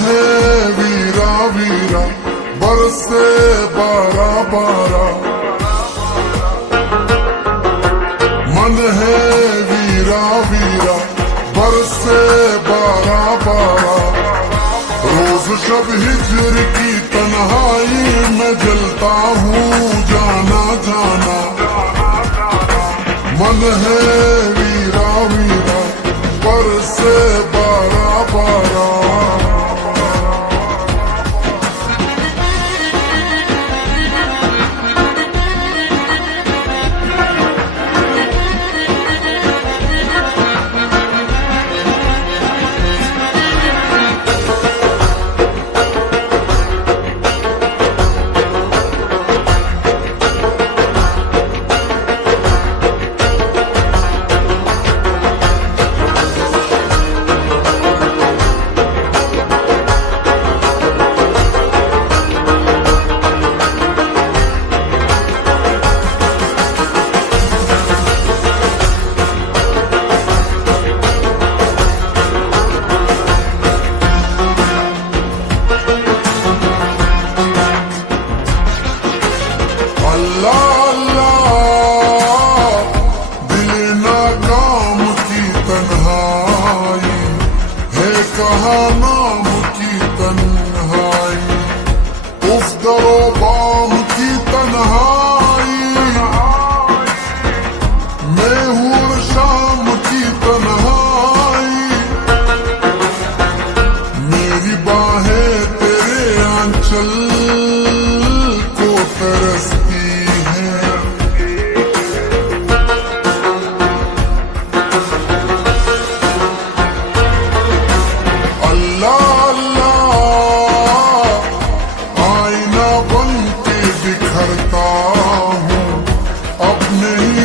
है वीरा वीरा बरसे बारा बारा, मन है वीरा वीरा बरसे बारा बारा। रोज शब हिज्र की तन्हाई में जलता हूँ जाना जाना, मन है वीरा वीरा बरसे बारा बारा। कहाँ नाम की तन्हाई, उस दरो बाम की तन्हाई, मैं हूँ शाम की तन्हाई। मेरी बाहें तेरे आंचल को तरसती हैं,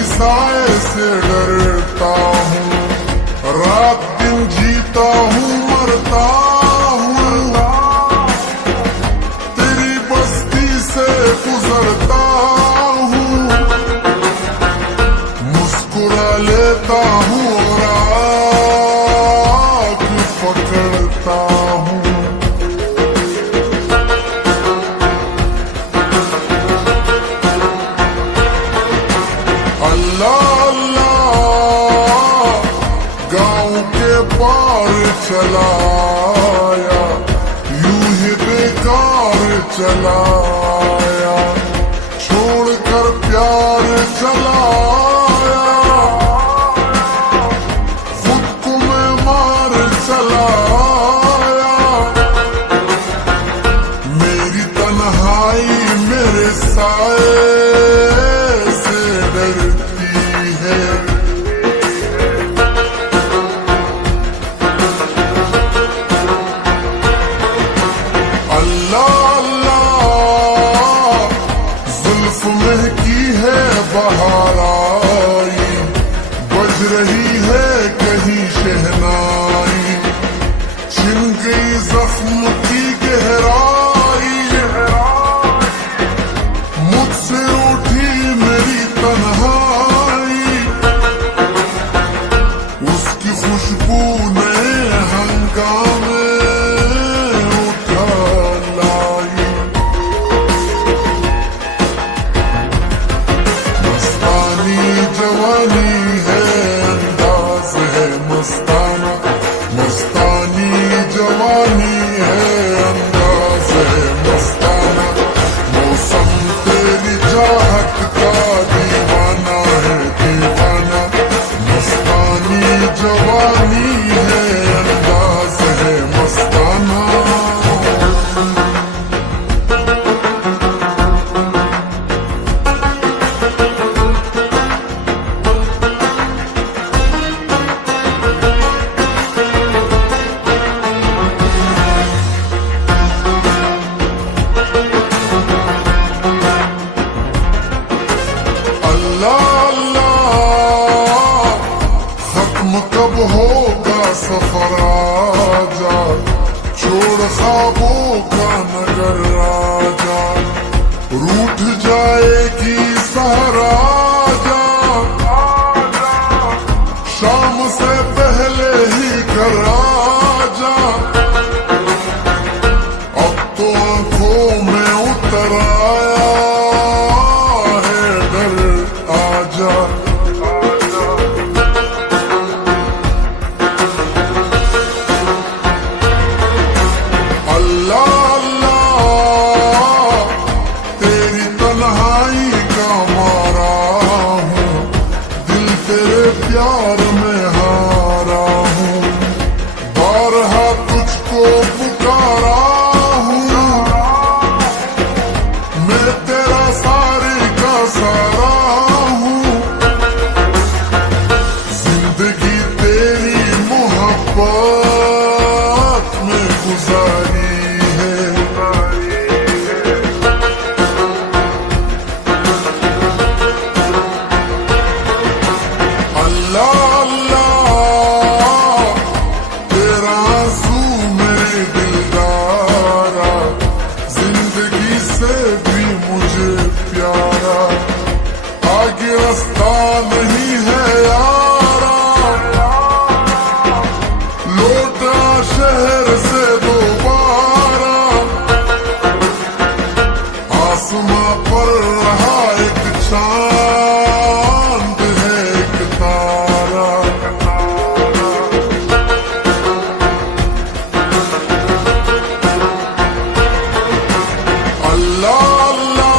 साए से डरता हूँ, रात दिन जीता हूँ मरता हूँ, तेरी बस्ती से गुजरता हूँ, मुस्कुरा लेता हूँ और आग पकड़ता हूँ। गाँव के पार चलाया, यूं ही बेकार चलाया, छोड़कर प्यार चलाया, खुद को मैं मार चलाया। मेरी तन्हाई मेरे साए से डरती है, महकी है बहार आई, बज रही है कहीं शहनाई, छिन गई जख्म की गहराई, मुझसे उठी मेरी तन्हाई, उसकी खुशबू नए हंगामे उठा लाई। जवानी है अंदाज है मस्ताना, मस्तानी जवानी है अंदाज है मस्ताना, मौसम तेरी चाहत का दीवाना है दीवाना, मस्तानी जवानी है अंदाज है मस्ताना। कब होगा सफर आजा, छोड़ ख्वाबों का नगर राजा, रूठ जाएगी सहरा जा, शाम से पहले ही घर आजा, गुजारी है। अल्लाह अल्लाह तेरा आंसू मेरे दिलदारा, जिंदगी से भी मुझे प्यारा, आगे रास्ता नहीं है यारा, लौटा शहर से दोबारा, आसमां पर रहा एक चांद है एक तारा। अल्लाह अल्लाह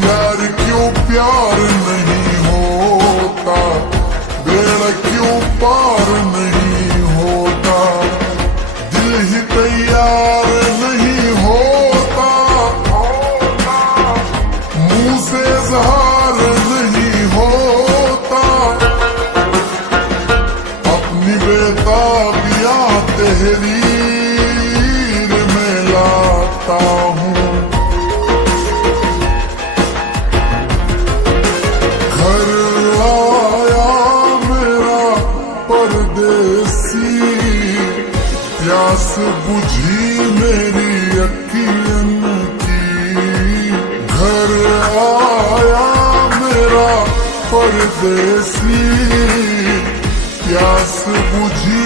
प्यार क्यों प्यार नहीं होता, बेड़ा क्यों पार नहीं होता, दिल ही तैयार नहीं होता, मुंह से इज़हार नहीं होता, अपनी बेताबियां तहरीर में लाता हूँ। घर आया मेरा परदेसी, प्यास बुझी मेरी अखियन की। घर आया मेरा परदेसी, प्यास बुझी